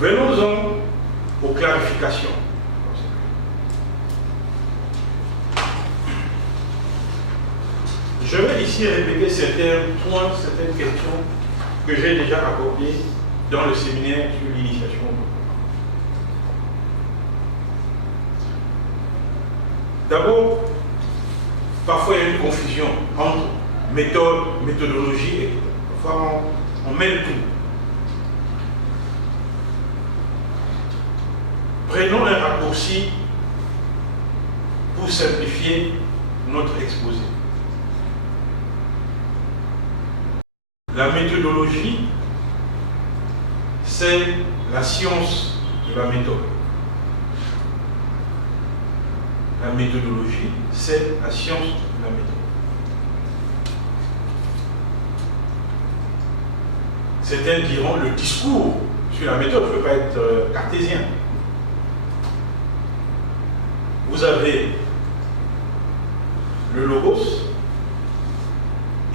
Venons-en aux clarifications. Je vais ici répéter certains points, certaines questions que j'ai déjà abordées dans le séminaire sur l'initiation. D'abord, parfois il y a une confusion entre méthode, méthodologie, et parfois on mêle tout. Prenons un raccourci pour simplifier notre exposé. La méthodologie, c'est la science de la méthode. La méthodologie, c'est la science de la méthode. Certains diront le discours sur la méthode ne peut pas être cartésien. Vous avez le logos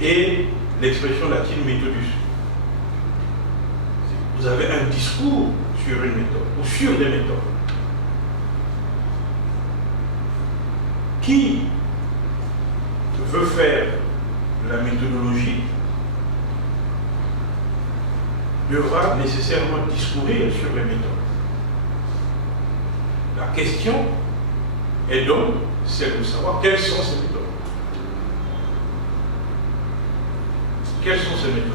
et l'expression latine méthodus. Vous avez un discours sur une méthode ou sur des méthodes. Qui veut faire la méthodologie devra nécessairement discourir sur les méthodes. La question est donc celle de savoir quelles sont ces méthodes. Quelles sont ces méthodes?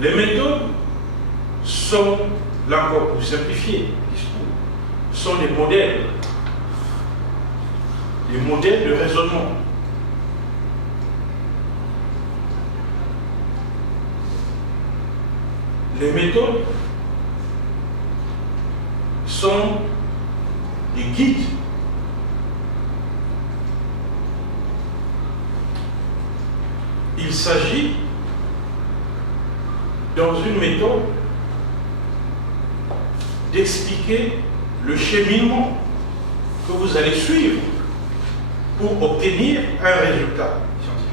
Les méthodes sont, là encore pour simplifier le discours, sont des modèles de raisonnement. Les méthodes sont des guides. Il s'agit, dans une méthode, d'expliquer le cheminement que vous allez suivre pour obtenir un résultat scientifique.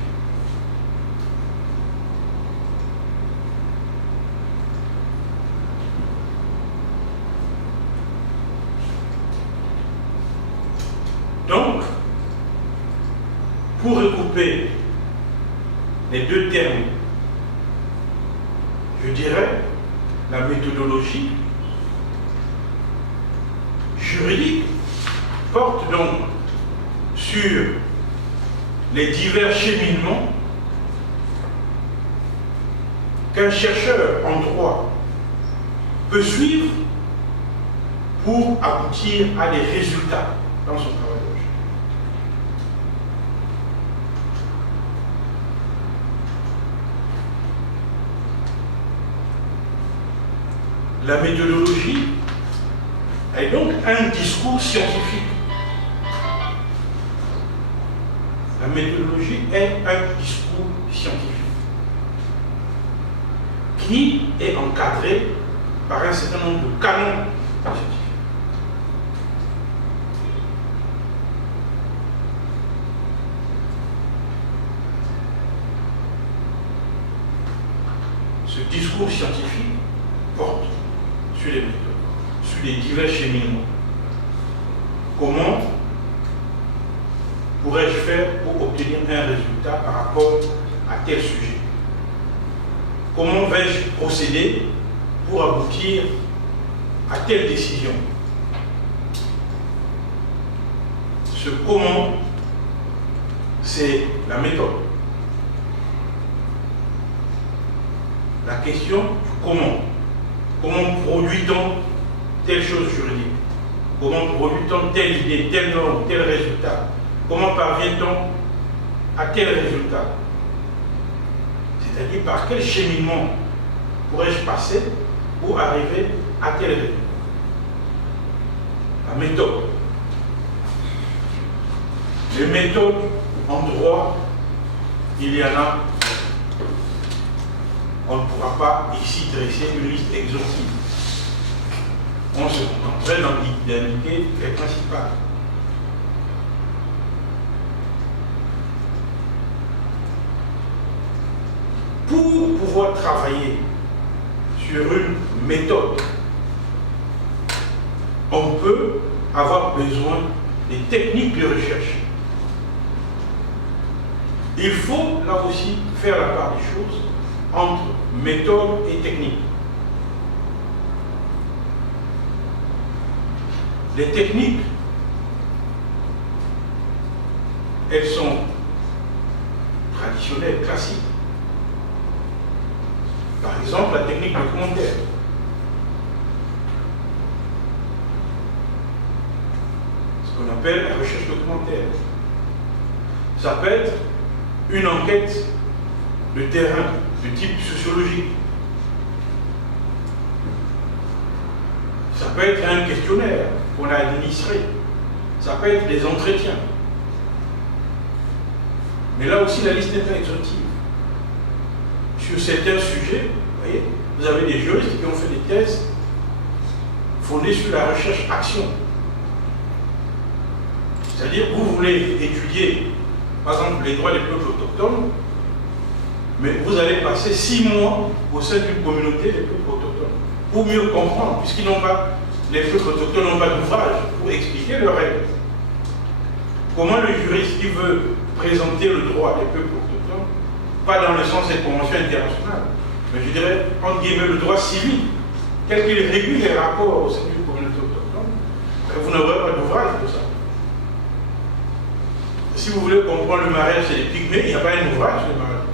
Donc, pour recouper les deux termes, je dirais la méthodologie juridique porte donc sur les divers cheminements qu'un chercheur en droit peut suivre pour aboutir à des résultats dans son travail. La méthodologie est donc un discours scientifique. La méthodologie est un discours scientifique qui est encadré par un certain nombre de canons scientifiques. Ce discours scientifique porte sur les méthodes, sur les divers cheminements. Comment pourrais-je faire pour obtenir un résultat par rapport à tel sujet? Comment vais-je procéder pour aboutir à telle décision? Ce comment, c'est la méthode. La question du comment. Comment produit-on telle chose juridique? Comment produit-on telle idée, telle norme, tel résultat? Comment parvient-on à tel résultat? C'est-à-dire par quel cheminement pourrais-je passer pour arriver à tel résultat? La méthode. Les méthodes en droit, il y en a. On ne pourra pas ici dresser une liste exhaustive. On se contenterait d'indiquer les principales. Pour pouvoir travailler sur une méthode. On peut avoir besoin des techniques de recherche. Il faut, là aussi, faire la part des choses entre méthode et technique. Les techniques, elles sont traditionnelles, classiques. Par exemple, la technique documentaire. Ce qu'on appelle la recherche documentaire. Ça peut être une enquête de terrain, de type sociologique. Ça peut être un questionnaire qu'on a administré. Ça peut être des entretiens. Mais là aussi, la liste n'est pas exhaustive. Sur certains sujets, vous voyez, vous avez des juristes qui ont fait des thèses fondées sur la recherche-action. C'est-à-dire, vous voulez étudier, par exemple, les droits des peuples autochtones, mais vous allez passer 6 mois au sein d'une communauté des peuples autochtones, pour mieux comprendre, puisqu'ils n'ont pas, les peuples autochtones n'ont pas d'ouvrage pour expliquer leurs règles. Comment le juriste qui veut présenter le droit des peuples autochtones, pas dans le sens des conventions internationales, mais je dirais, entre guillemets, le droit civil, tel qu'il régule les rapports au sein d'une communauté autochtone, vous n'aurez pas d'ouvrage pour ça. Si vous voulez comprendre le mariage chez les pygmées, il n'y a pas un ouvrage sur le mariage.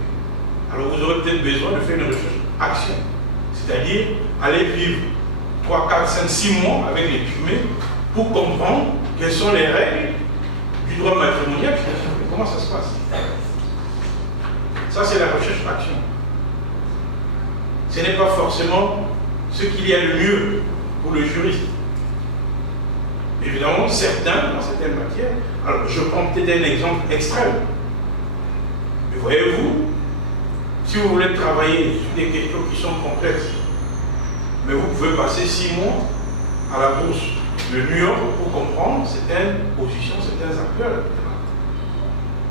Alors vous aurez peut-être besoin de faire une recherche-action. C'est-à-dire aller vivre 3, 4, 5, 6 mois avec les pygmées pour comprendre quelles sont les règles du droit matrimonial. Comment ça se passe? Ça, c'est la recherche-action. Ce n'est pas forcément ce qu'il y a de mieux pour le juriste. Évidemment, certains, dans certaines matières, alors je prends peut-être un exemple extrême, mais voyez-vous, si vous voulez travailler sur des questions qui sont complexes, mais vous pouvez passer 6 mois à la bourse de New York pour comprendre certaines positions, certains acteurs.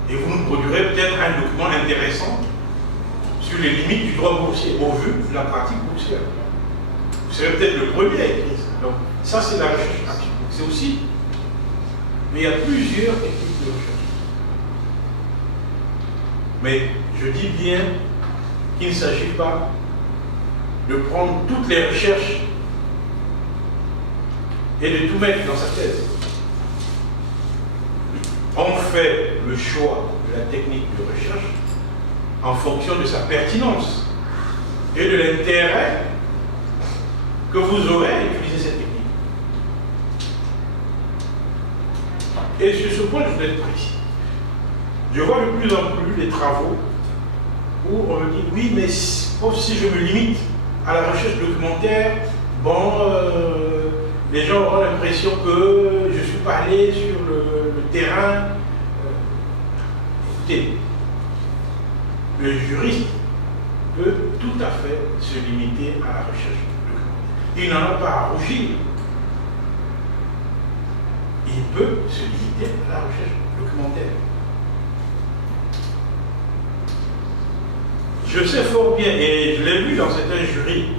Et vous nous produirez peut-être un document intéressant sur les limites du droit boursier, au vu de la pratique boursière. Vous serez peut-être le premier à écrire ça. Donc, ça, c'est la recherche-action. C'est aussi, mais il y a plusieurs techniques de recherche. Mais je dis bien qu'il ne s'agit pas de prendre toutes les recherches et de tout mettre dans sa thèse. On fait le choix de la technique de recherche en fonction de sa pertinence et de l'intérêt que vous aurez à utiliser cette technique. Et sur ce point, je voulais être précis. Je vois de plus en plus des travaux où on me dit oui, mais sauf si je me limite à la recherche documentaire, bon, les gens auront l'impression que je suis pas allé sur le terrain. Écoutez, le juriste peut tout à fait se limiter à la recherche documentaire. Il n'en a pas à rougir. Il peut se limiter à la recherche documentaire. Je sais fort bien, et je l'ai vu dans certains jurys,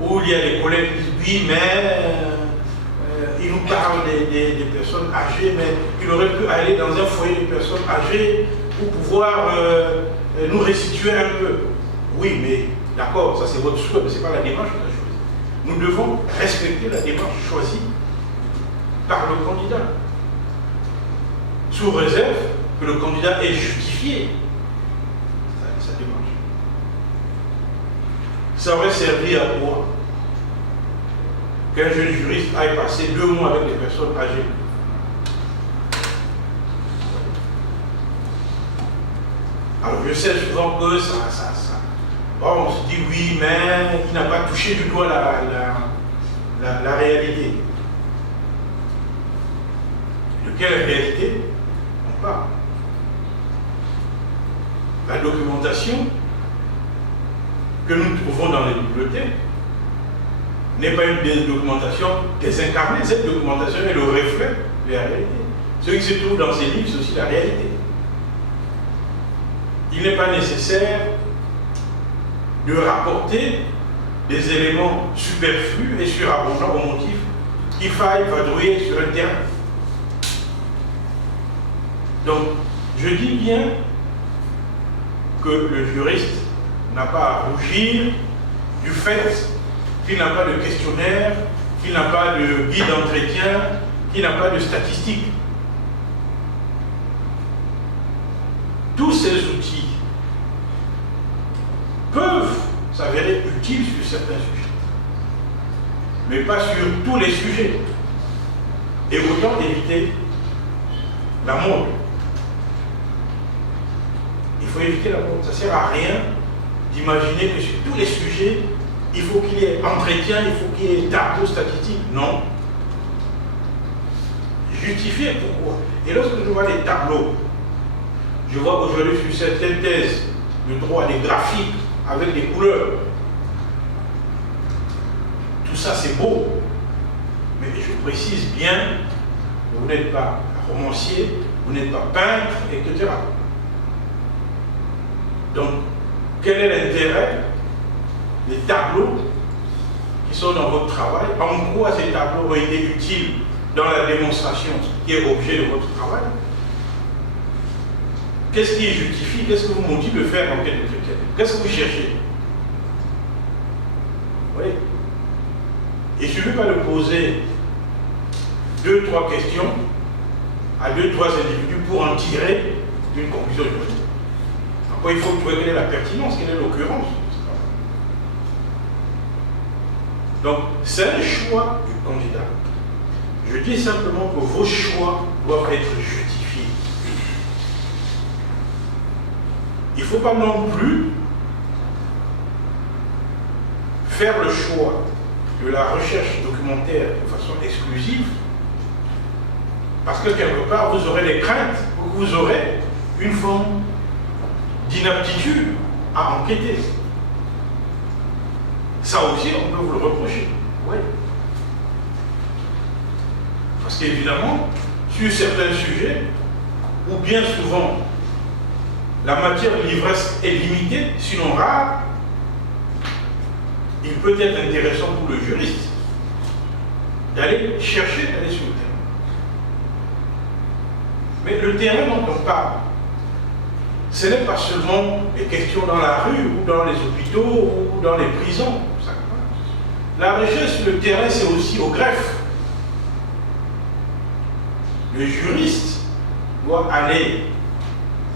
où il y a des collègues qui disent oui, mais il nous parle des personnes âgées, mais il aurait pu aller dans un foyer de personnes âgées pour pouvoir nous restituer un peu. Oui, mais d'accord, ça c'est votre souhait, mais ce n'est pas la démarche qu'on a choisie. Nous devons respecter la démarche choisie par le candidat, sous réserve que le candidat ait justifié sa démarche. Ça aurait servi à quoi qu'un jeune juriste aille passer 2 mois avec des personnes âgées? Alors je sais souvent que bon, on se dit oui, mais il n'a pas touché du doigt la réalité. De quelle réalité on parle? La documentation que nous trouvons dans les bibliothèques n'est pas une documentation désincarnée. Cette documentation est le reflet de la réalité. Ce qui se trouve dans ces livres, c'est aussi la réalité. Il n'est pas nécessaire de rapporter des éléments superflus et surabondants au motif qu'il faille vadrouiller sur un terrain. Donc, je dis bien que le juriste n'a pas à rougir du fait qu'il n'a pas de questionnaire, qu'il n'a pas de guide d'entretien, qu'il n'a pas de statistiques. Tous ces outils peuvent s'avérer utiles sur certains sujets, mais pas sur tous les sujets. Et autant éviter la mode. Il faut éviter la mode. Ça ne sert à rien d'imaginer que sur tous les sujets, il faut qu'il y ait entretien, il faut qu'il y ait tableau statistique. Non. Justifier pourquoi. Et lorsque je vois les tableaux, je vois aujourd'hui sur certaines thèses le droit des graphiques avec des couleurs. Tout ça c'est beau. Mais je précise bien que vous n'êtes pas romancier, vous n'êtes pas peintre, etc. Donc, quel est l'intérêt des tableaux qui sont dans votre travail? En quoi ces tableaux ont été utiles dans la démonstration qui est objet de votre travail? Qu'est-ce qui justifie? Qu'est-ce que vous motive de faire en quelque sorte? Qu'est-ce que vous cherchez? Oui. Et il ne suffit pas de poser 2-3 questions à 2-3 individus pour en tirer une conclusion. Après, il faut trouver quelle est la pertinence, quelle est l'occurrence. Donc, c'est un choix du candidat. Je dis simplement que vos choix doivent être justifiés. Il ne faut pas non plus faire le choix de la recherche documentaire de façon exclusive, parce que quelque part vous aurez des craintes, ou vous aurez une forme d'inaptitude à enquêter. Ça aussi, on peut vous le reprocher. Oui. Parce qu'évidemment, sur certains sujets, ou bien souvent, la matière l'ivresse est limitée, sinon rare, il peut être intéressant pour le juriste d'aller chercher, d'aller sur le terrain. Mais le terrain dont on parle, ce n'est pas seulement les questions dans la rue, ou dans les hôpitaux, ou dans les prisons. La recherche sur le terrain, c'est aussi au greffe. Le juriste doit aller,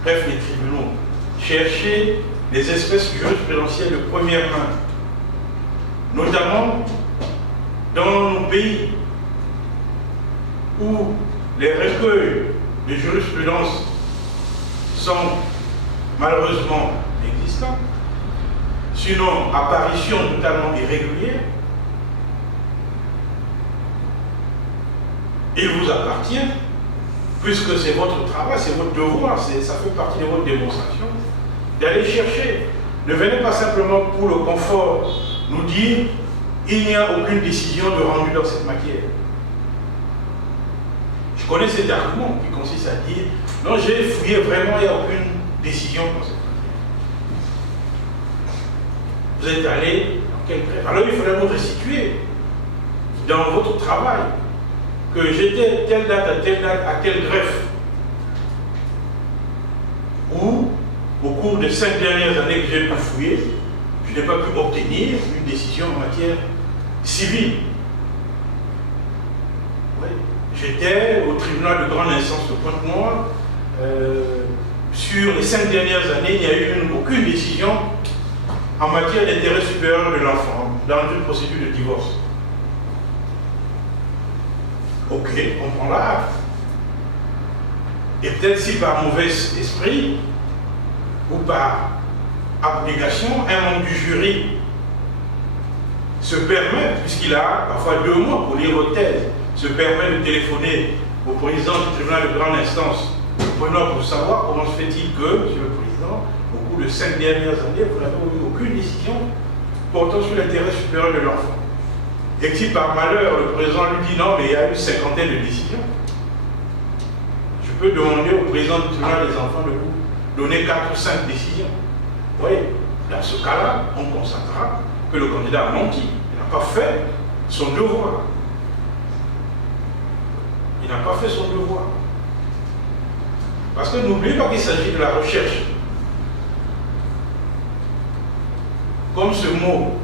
bref les tribunaux, chercher les espèces jurisprudentielles de première main, notamment dans nos pays où les recueils de jurisprudence sont malheureusement existants, sinon apparition totalement irrégulière. Il vous appartient, puisque c'est votre travail, c'est votre devoir, ça fait partie de votre démonstration, d'aller chercher. Ne venez pas simplement pour le confort nous dire il n'y a aucune décision de rendu dans cette matière. Je connais cet argument qui consiste à dire non, j'ai fouillé vraiment, il n'y a aucune décision dans cette matière. Vous êtes allé dans quel greffe? Alors il faudrait vous restituer dans votre travail que j'étais telle date à tel greffe, ou au cours des 5 dernières années que j'ai pu fouiller, je n'ai pas pu obtenir une décision en matière civile. Oui. J'étais au tribunal de grande instance de Pointe-Noire. Sur les 5 dernières années, il n'y a eu aucune décision en matière d'intérêt supérieur de l'enfant dans une procédure de divorce. Ok, on prend là. Et peut-être si par mauvais esprit ou par abnégation, un membre du jury se permet, puisqu'il a parfois 2 mois pour lire votre thèse, se permet de téléphoner au président du tribunal de grande instance pour savoir comment se fait-il que, monsieur le président, au cours de 5 dernières années, vous n'avez eu aucune décision portant sur l'intérêt supérieur de l'enfant. Et que si par malheur le président lui dit non, mais il y a eu 50 de décisions, je peux demander au président du tribunal des enfants de vous donner 4 ou 5 décisions. Oui, dans ce cas-là, on constatera que le candidat a menti. Il n'a pas fait son devoir. Il n'a pas fait son devoir. Parce que n'oubliez pas qu'il s'agit de la recherche. Comme ce mot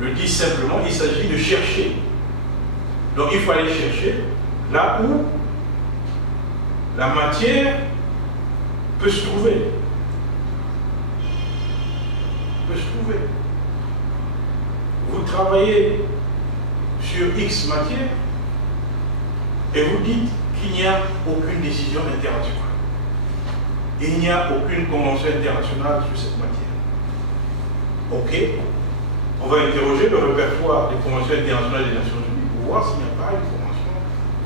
le dit simplement, il s'agit de chercher. Donc il faut aller chercher là où la matière peut se trouver. Peut se trouver. Vous travaillez sur X matière et vous dites qu'il n'y a aucune décision internationale. Il n'y a aucune convention internationale sur cette matière. Ok, on va interroger le répertoire des conventions internationales des Nations Unies pour voir s'il n'y a pas une convention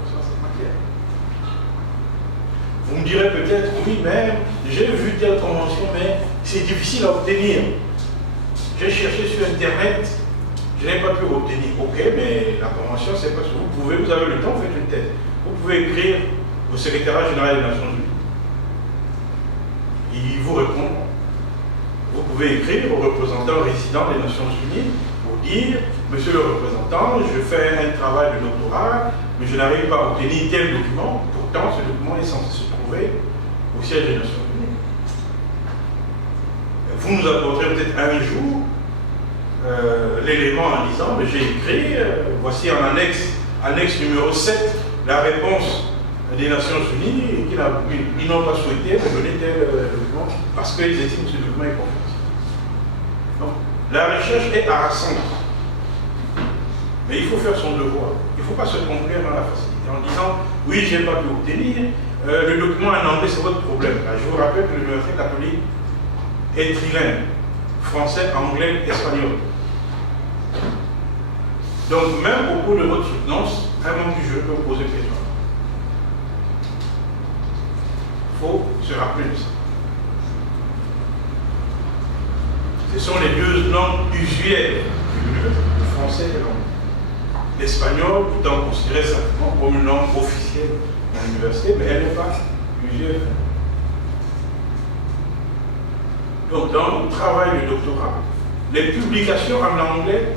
sur cette matière. Vous me direz peut-être, oui, mais j'ai vu telle convention, mais c'est difficile à obtenir. J'ai cherché sur Internet, je n'ai pas pu obtenir. Ok, mais la convention, c'est pas ça. Vous avez le temps, vous faites une thèse. Vous pouvez écrire au secrétariat général des Nations Unies. Ils vous répondront. Vous pouvez écrire au représentant résident des Nations Unies pour dire, monsieur le représentant, je fais un travail de doctorat, mais je n'arrive pas à obtenir tel document. Pourtant, ce document est censé se trouver au siège des Nations Unies. Vous nous apporterez peut-être un jour l'élément en disant, mais j'ai écrit, voici en annexe numéro 7, la réponse des Nations Unies, et qu'ils n'ont pas souhaité me donner tel document parce qu'ils estiment que ce document est confidentiel. Donc, la recherche est harassante. Mais il faut faire son devoir. Il ne faut pas se complaire dans la facilité en disant, oui, je n'ai pas pu obtenir, le document en anglais, c'est votre problème. Là, je vous rappelle que l'Université catholique est trilingue, français, anglais, espagnol. Donc, même au cours de votre soutenance, un moment que je peux vous poser une question. Il faut se rappeler de ça. Ce sont les deux langues usuelles de l'université, le français et l'anglais. L'espagnol, étant considéré simplement comme une langue officielle à l'université, mais elle n'est pas usuelle. Donc, dans le travail de doctorat, les publications en anglais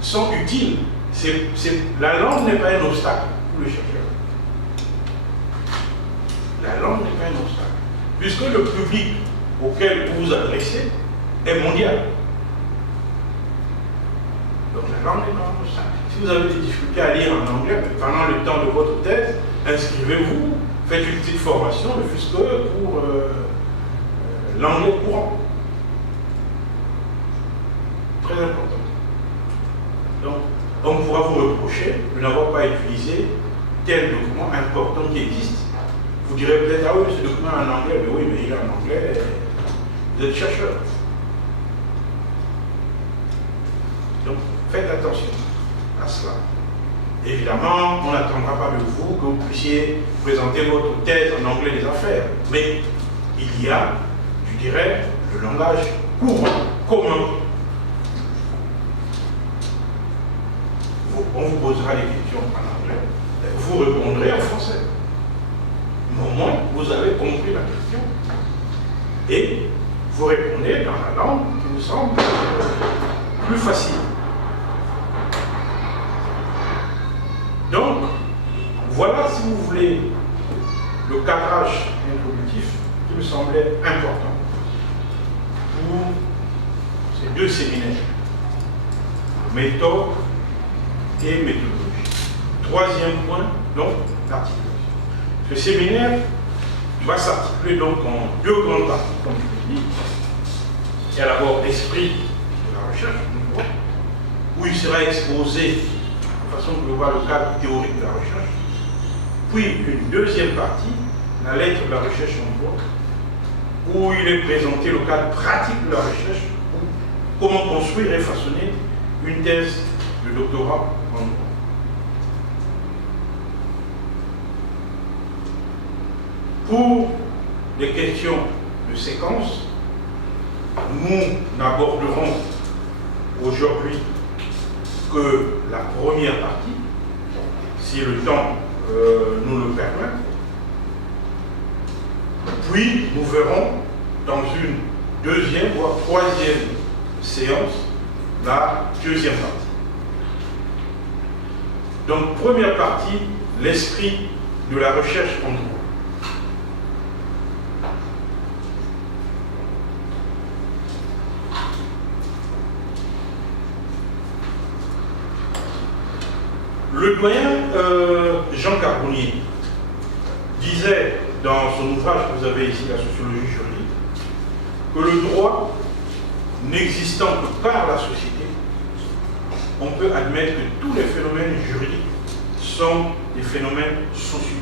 sont utiles. La langue n'est pas un obstacle pour le chercheur. La langue n'est pas un obstacle. Puisque le public auquel vous vous adressez est mondial. Donc la langue n'est pas un obstacle. Si vous avez des difficultés à lire en anglais, pendant le temps de votre thèse, inscrivez-vous, faites une petite formation, ne fût-ce que pour l'anglais courant. Très important. Donc, on pourra vous reprocher de n'avoir pas utilisé tel document important qui existe. Vous direz peut-être, ah oui, ce document est en anglais, mais oui, mais il est en anglais, vous êtes chercheur. Donc, faites attention à cela. Évidemment, on n'attendra pas de vous que vous puissiez présenter votre thèse en anglais des affaires, mais il y a, je dirais, le langage courant, commun. On vous posera des questions en anglais, vous répondrez en français. Mais au moins, vous avez compris la question. Et vous répondez dans la langue qui vous semble plus facile. Donc, voilà, si vous voulez, le cadrage introductif qui me semblait important pour ces deux séminaires, méthode et méthodologie. Troisième point, donc, l'articulation. Ce séminaire va s'articuler donc en deux grandes parties, comme je l'ai dit. Il y a d'abord l'esprit de la recherche, où il sera exposé de façon globale le cadre théorique de la recherche. Puis une deuxième partie, la lettre de la recherche en droit, où il est présenté le cadre pratique de la recherche, comment construire et façonner une thèse de doctorat en droit. Pour les questions de séquence, nous n'aborderons aujourd'hui que la première partie, si le temps nous le permet. Puis nous verrons dans une deuxième voire troisième séance la deuxième partie. Donc, première partie, l'esprit de la recherche en droit. Le doyen Jean Carbonnier disait dans son ouvrage que vous avez ici, La sociologie juridique, que le droit n'existant que par la société, on peut admettre que tous les phénomènes juridiques sont des phénomènes sociaux.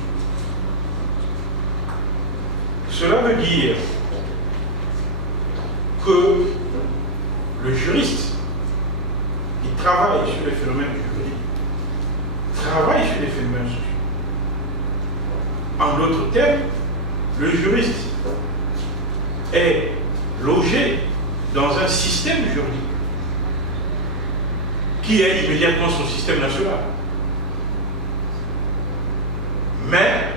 Cela veut dire que le juriste qui travaille sur les phénomènes juridiques travaille sur les phénomènes sociaux. En d'autres termes, le juriste est logé dans un système juridique qui est immédiatement son système national. Mais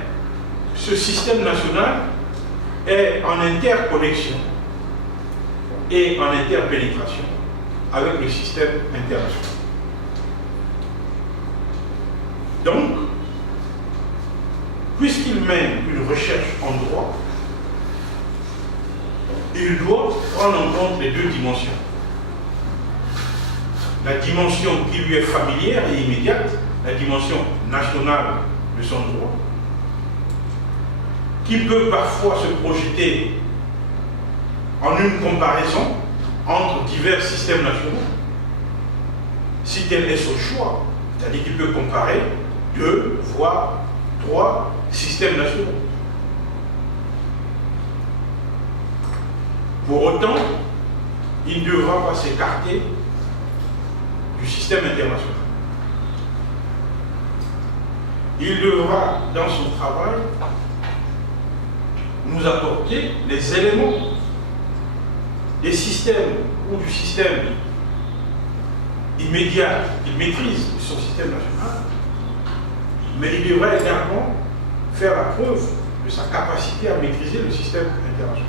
ce système national est en interconnexion et en interpénétration avec le système international. Donc, puisqu'il mène une recherche en droit, il doit prendre en compte les deux dimensions. La dimension qui lui est familière et immédiate, la dimension nationale de son droit, qui peut parfois se projeter en une comparaison entre divers systèmes nationaux, si tel est son choix, c'est-à-dire qu'il peut comparer 2, voire 3 systèmes nationaux. Pour autant, il ne devra pas s'écarter du système international. Il devra, dans son travail, nous apporter les éléments des systèmes ou du système immédiat qu'il maîtrise de son système national, mais il devra également faire la preuve de sa capacité à maîtriser le système international,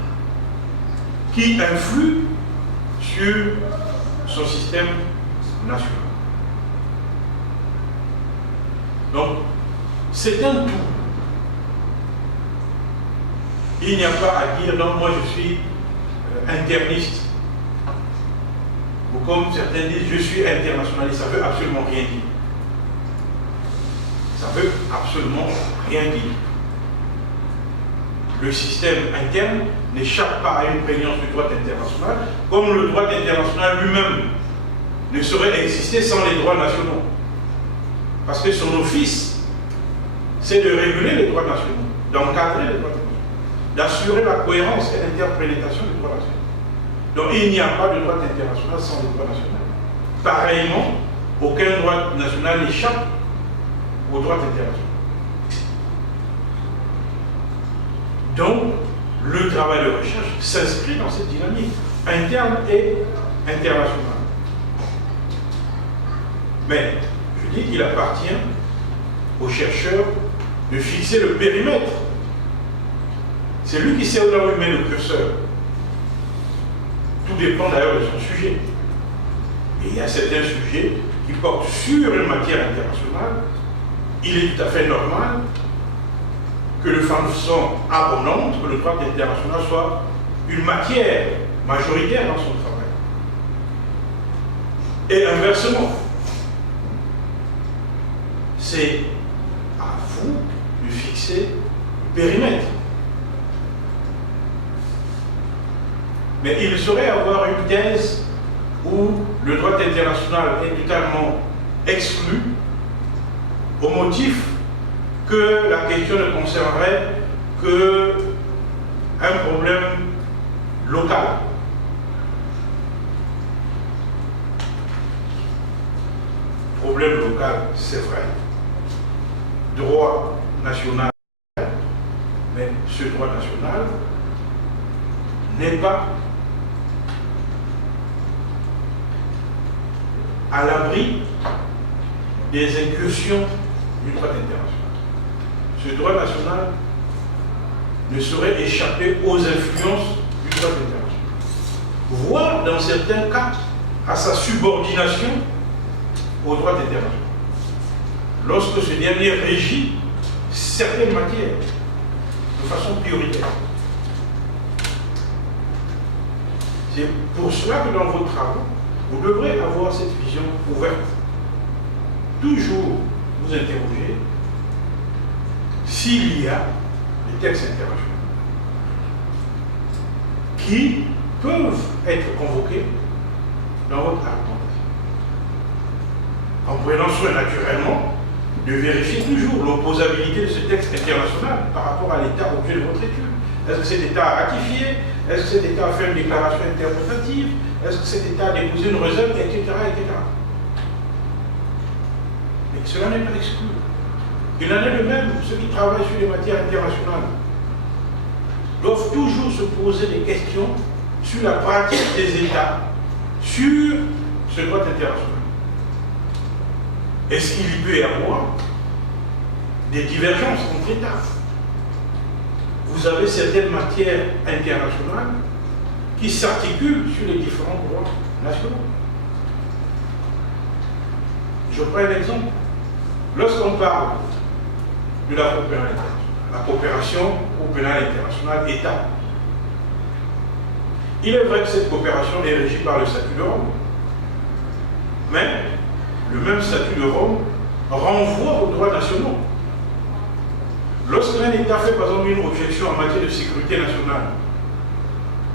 qui influe sur son système national. Donc, c'est un tout. Il n'y a pas à dire, non, moi je suis interniste. Ou comme certains disent, je suis internationaliste. Ça ne veut absolument rien dire. Ça ne veut absolument rien dire. Le système interne n'échappe pas à une prégnance du droit international, comme le droit international lui-même ne saurait exister sans les droits nationaux. Parce que son office, c'est de réguler les droits nationaux, d'encadrer les droits nationaux, d'assurer la cohérence et l'interprétation des droits nationaux. Donc il n'y a pas de droit international sans le droit national. Pareillement, aucun droit national n'échappe au droit international. Donc, le travail de recherche s'inscrit dans cette dynamique interne et internationale. Mais, je dis qu'il appartient aux chercheurs de fixer le périmètre. C'est lui qui sait où il met le curseur. Tout dépend d'ailleurs de son sujet. Et il y a certains sujets qui portent sur une matière internationale. Il est tout à fait normal que de façon abondante, que le droit international soit une matière majoritaire dans son travail. Et inversement, c'est à vous de fixer le périmètre. Mais il saurait avoir une thèse où le droit international est totalement exclu au motif que la question ne concernerait qu'un problème local. Problème local, c'est vrai. Droit national, mais ce droit national n'est pas à l'abri des incursions du droit international. Ce droit national ne saurait échapper aux influences du droit international, voire dans certains cas à sa subordination au droit international. Lorsque ce dernier régit certaines matières de façon prioritaire. C'est pour cela que dans vos travaux, vous devrez avoir cette vision ouverte. Toujours vous interroger s'il y a des textes internationaux qui peuvent être convoqués dans votre argumentation. En prenant soin naturellement de vérifier toujours l'opposabilité de ce texte international par rapport à l'état objet de votre étude. Est-ce que cet État a ratifié? Est-ce que cet État a fait une déclaration interprétative? Est-ce que cet État a déposé une réserve, etc., etc. Mais cela n'est pas exclu. Il en est de même, ceux qui travaillent sur les matières internationales doivent toujours se poser des questions sur la pratique des États, sur ce droit international. Est-ce qu'il y peut y avoir des divergences entre États? Vous avez certaines matières internationales qui s'articulent sur les différents droits nationaux. Je prends un exemple. Lorsqu'on parle de la Cour pénale internationale, la coopération Cour pénale internationale État, il est vrai que cette coopération est régie par le statut de Rome. Mais le même statut de Rome renvoie aux droits nationaux. Lorsqu'un État fait par exemple une objection en matière de sécurité nationale,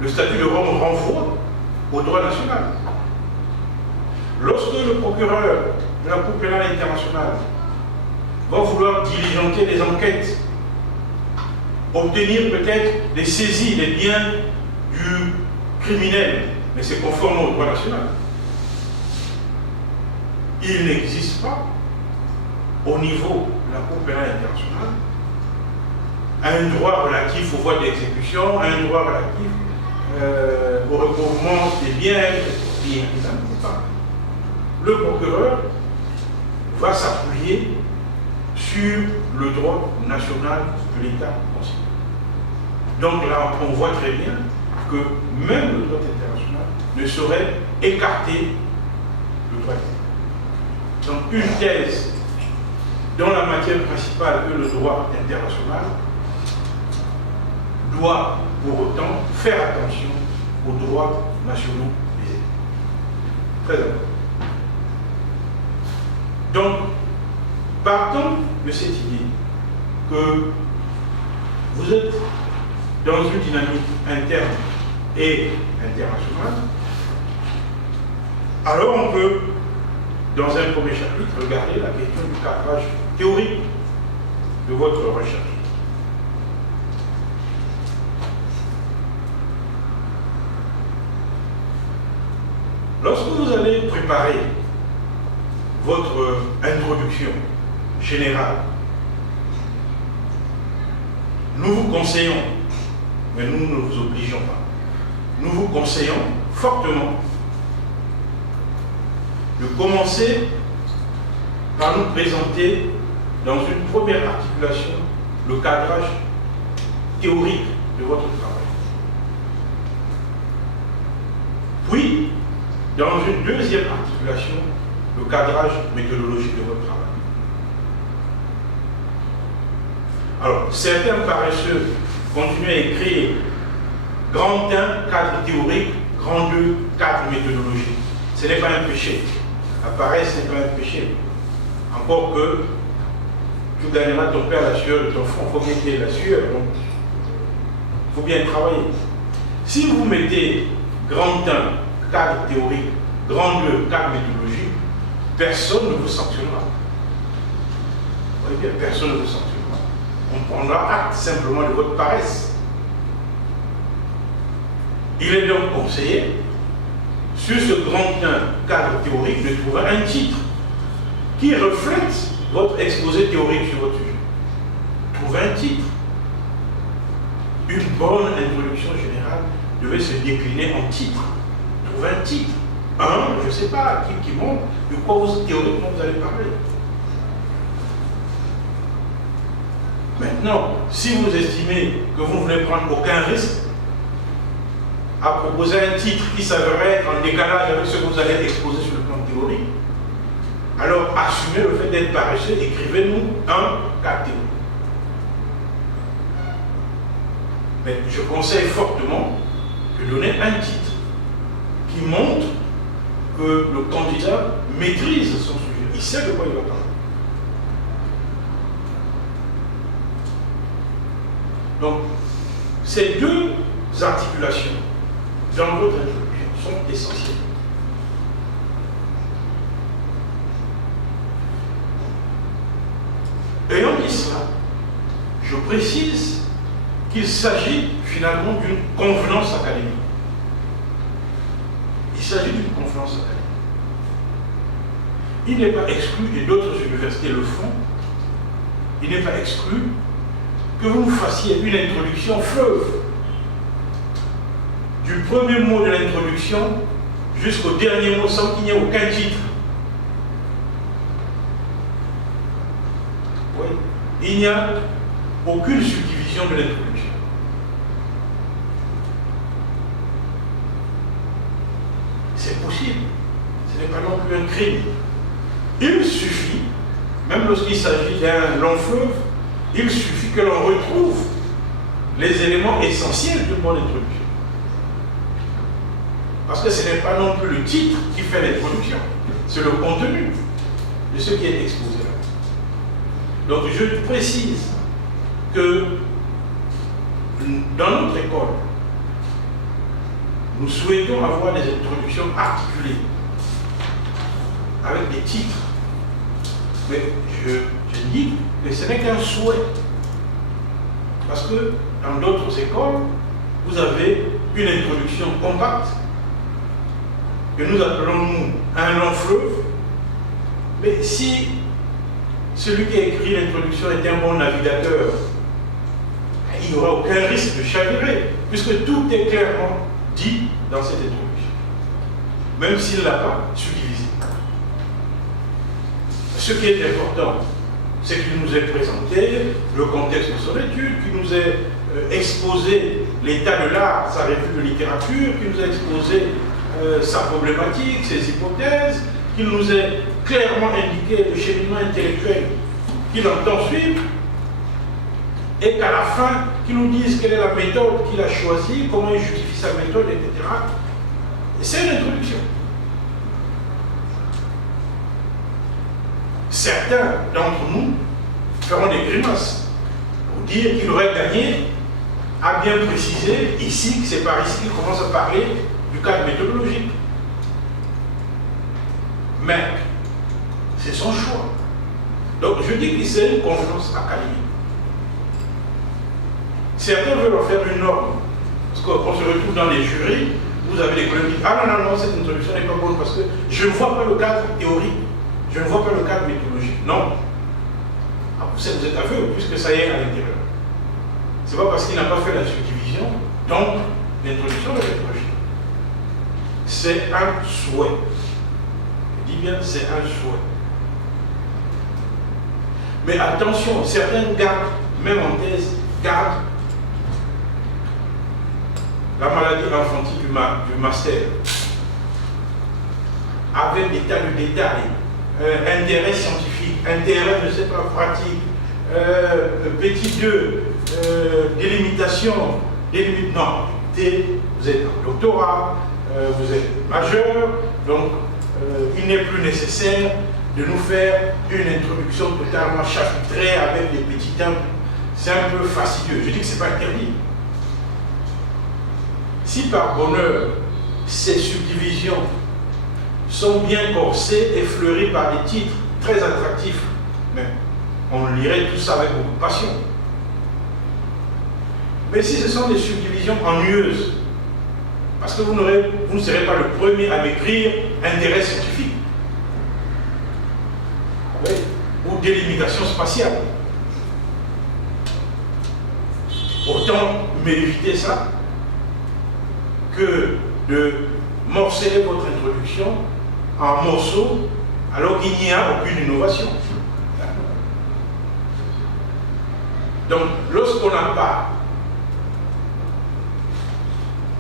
le statut de Rome renvoie au droit national. Lorsque le procureur de la Cour pénale internationale va vouloir diligenter des enquêtes, obtenir peut-être des saisies des biens du criminel, mais c'est conforme au droit national, il n'existe pas au niveau de la Cour pénale internationale un droit relatif aux voies d'exécution, un droit relatif au recouvrement des biens, le procureur va s'appuyer sur le droit national de l'État concerné. Donc là, on voit très bien que même le droit international ne saurait écarter le droit international. Donc une thèse dont la matière principale est le droit international doit pour autant faire attention aux droits nationaux des États. Très important. Donc, partons de cette idée que vous êtes dans une dynamique interne et internationale, alors on peut, dans un premier chapitre, regarder la question du cadrage théorique de votre recherche. Lorsque vous allez préparer votre introduction générale, nous vous conseillons, mais nous ne vous obligeons pas, nous vous conseillons fortement de commencer par nous présenter dans une première articulation le cadrage théorique de votre travail. Puis, dans une deuxième articulation, le cadrage méthodologique de votre travail. Alors, certains paresseux continuent à écrire grand 1, cadre théorique, grand 2, cadre méthodologique. Ce n'est pas un péché. La paresse n'est pas un péché. Encore que tu gagneras ton père la sueur de ton front. Il faut bien qu'il y ait la sueur. Donc, il faut bien travailler. Si vous mettez grand 1, cadre théorique, grand 2, cadre méthodologique, personne ne vous sanctionnera. Vous voyez bien, personne ne vous sanctionnera. On prendra acte simplement de votre paresse. Il est donc conseillé, sur ce grand 1 cadre théorique, de trouver un titre qui reflète votre exposé théorique sur votre sujet. Trouvez un titre. Une bonne introduction générale devait se décliner en titre. Trouvez un titre. Je ne sais pas, qui montre de quoi théoriquement vous allez parler. Maintenant, si vous estimez que vous ne voulez prendre aucun risque, à proposer un titre qui s'avérait en décalage avec ce que vous allez exposer sur le plan théorique, alors assumez le fait d'être paresseux, écrivez-nous un cas théorique. Mais je conseille fortement de donner un titre qui montre que le candidat maîtrise son sujet, il sait de quoi il va parler. Donc, ces deux articulations dans votre introduction sont essentielles. Ayant dit cela, je précise qu'il s'agit finalement d'une convenance académique. Il s'agit d'une convenance académique. Il n'est pas exclu, et d'autres universités le font, il n'est pas exclu que vous fassiez une introduction fleuve. Du premier mot de l'introduction jusqu'au dernier mot sans qu'il n'y ait aucun titre. Oui. Il n'y a aucune subdivision de l'introduction. C'est possible. Ce n'est pas non plus un crime. Il suffit, même lorsqu'il s'agit d'un long fleuve, il suffit que l'on retrouve les éléments essentiels d'une bonne introduction. Parce que ce n'est pas non plus le titre qui fait l'introduction, c'est le contenu de ce qui est exposé là. Donc je précise que dans notre école, nous souhaitons avoir des introductions articulées, avec des titres. Mais je dis que ce n'est qu'un souhait. Parce que dans d'autres écoles, vous avez une introduction compacte, que nous appelons nous un long fleuve. Mais si celui qui a écrit l'introduction est un bon navigateur, il n'y aura aucun risque de chavirer, puisque tout est clairement dit dans cette introduction, même s'il ne l'a pas subdivisé. Ce qui est important, c'est qu'il nous ait présenté le contexte de son étude, qu'il nous ait exposé l'état de l'art, sa revue de littérature, qu'il nous ait exposé sa problématique, ses hypothèses, qu'il nous ait clairement indiqué le cheminement intellectuel qu'il entend suivre, et qu'à la fin, qu'il nous dise quelle est la méthode qu'il a choisie, comment il justifie sa méthode, etc. C'est une introduction. Certains d'entre nous feront des grimaces pour dire qu'il aurait gagné à bien préciser ici que c'est par ici qu'il commence à parler du cadre méthodologique. Mais c'est son choix. Donc je dis que c'est une convenance académique. Certains veulent en faire une norme. Parce qu'on se retrouve dans les jurys, vous avez des collègues qui disent ah non, cette introduction n'est pas bonne parce que je ne vois pas le cadre théorique, je ne vois pas le cadre méthodologique. Non. Ah, vous êtes aveugle puisque ça y est à l'intérieur. C'est pas parce qu'il n'a pas fait la subdivision, donc l'introduction de méthodologie. C'est un souhait. Je dis bien, c'est un souhait. Mais attention, certains gardent, même en thèse, gardent la maladie infantile du master, avec des tas de détails, intérêt scientifique, intérêt, je ne sais pas, pratique, petit 2, délimitation, non, vous êtes en doctorat, vous êtes majeur, donc il n'est plus nécessaire de nous faire une introduction totalement chapitrée avec des petits temps. C'est un peu fastidieux. Je dis que ce n'est pas interdit. Si par bonheur, ces subdivisions sont bien corsées et fleuries par des titres très attractifs, mais on lirait tout ça avec beaucoup de passion. Mais si ce sont des subdivisions ennuyeuses, parce que vous ne serez pas le premier à m'écrire intérêt scientifique, oui, ou délimitation spatiale, autant m'éviter ça que de morceler votre introduction en morceaux alors qu'il n'y a aucune innovation. Donc, lorsqu'on n'a pas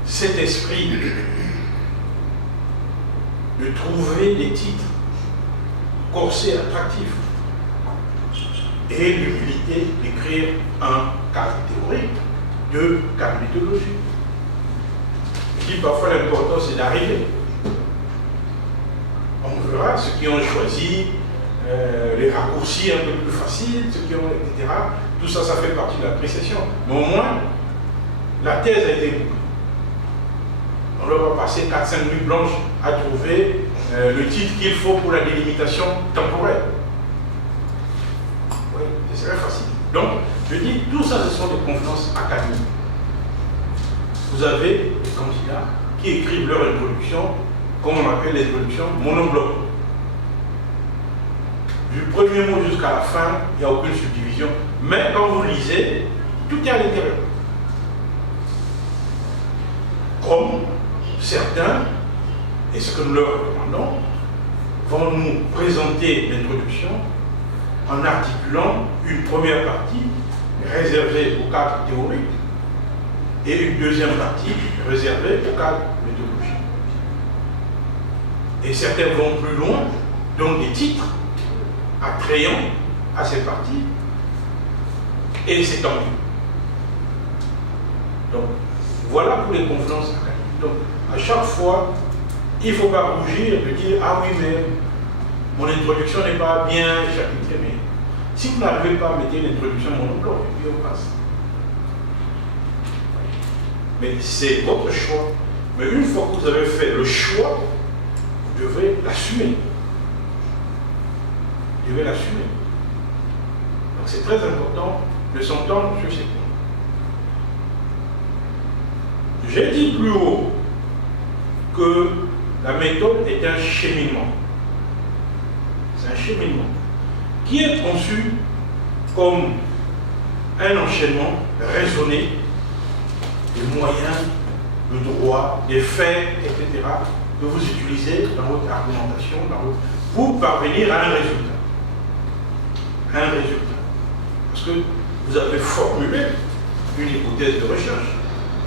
cet esprit de trouver des titres corsés, attractifs, et l'humilité d'écrire un cadre théorique, deux cadres mythologiques. Je dis parfois l'important c'est d'arriver. On verra ceux qui ont choisi les raccourcis un peu plus faciles, ceux qui ont, etc. Tout ça, ça fait partie de l'appréciation. Mais au moins, la thèse a été bouclée. On leur va passer 4-5 nuits blanches à trouver le titre qu'il faut pour la délimitation temporelle. Oui, c'est très facile. Donc, je dis, tout ça, ce sont des conférences académiques. Vous avez des candidats qui écrivent leur introduction, comme on appelle les introductions monobloc. Du premier mot jusqu'à la fin, il n'y a aucune subdivision. Mais quand vous lisez, tout est à l'intérieur. Comme certains, et ce que nous leur recommandons, vont nous présenter l'introduction en articulant une première partie réservée au cadre théorique et une deuxième partie réservée au cadre méthodologique. Et certains vont plus loin, donnent des titres attrayants à ces parties, et c'est tant mieux. Donc, voilà pour les conférences académiques. Donc, à chaque fois, il ne faut pas rougir de dire « Ah oui, mais mon introduction n'est pas bien chapitrée. » Mais si vous n'arrivez pas à mettre l'introduction monobloc, puis on passe. Mais c'est votre choix. Mais une fois que vous avez fait le choix, vous devez l'assumer. Vous devez l'assumer. Donc c'est très important de s'entendre sur ces points. J'ai dit plus haut que la méthode est un cheminement. C'est un cheminement qui est conçu comme un enchaînement raisonné des moyens, de droit, des faits, etc., que vous utilisez dans votre argumentation, pour parvenir à un résultat. Un résultat. Parce que vous avez formulé une hypothèse de recherche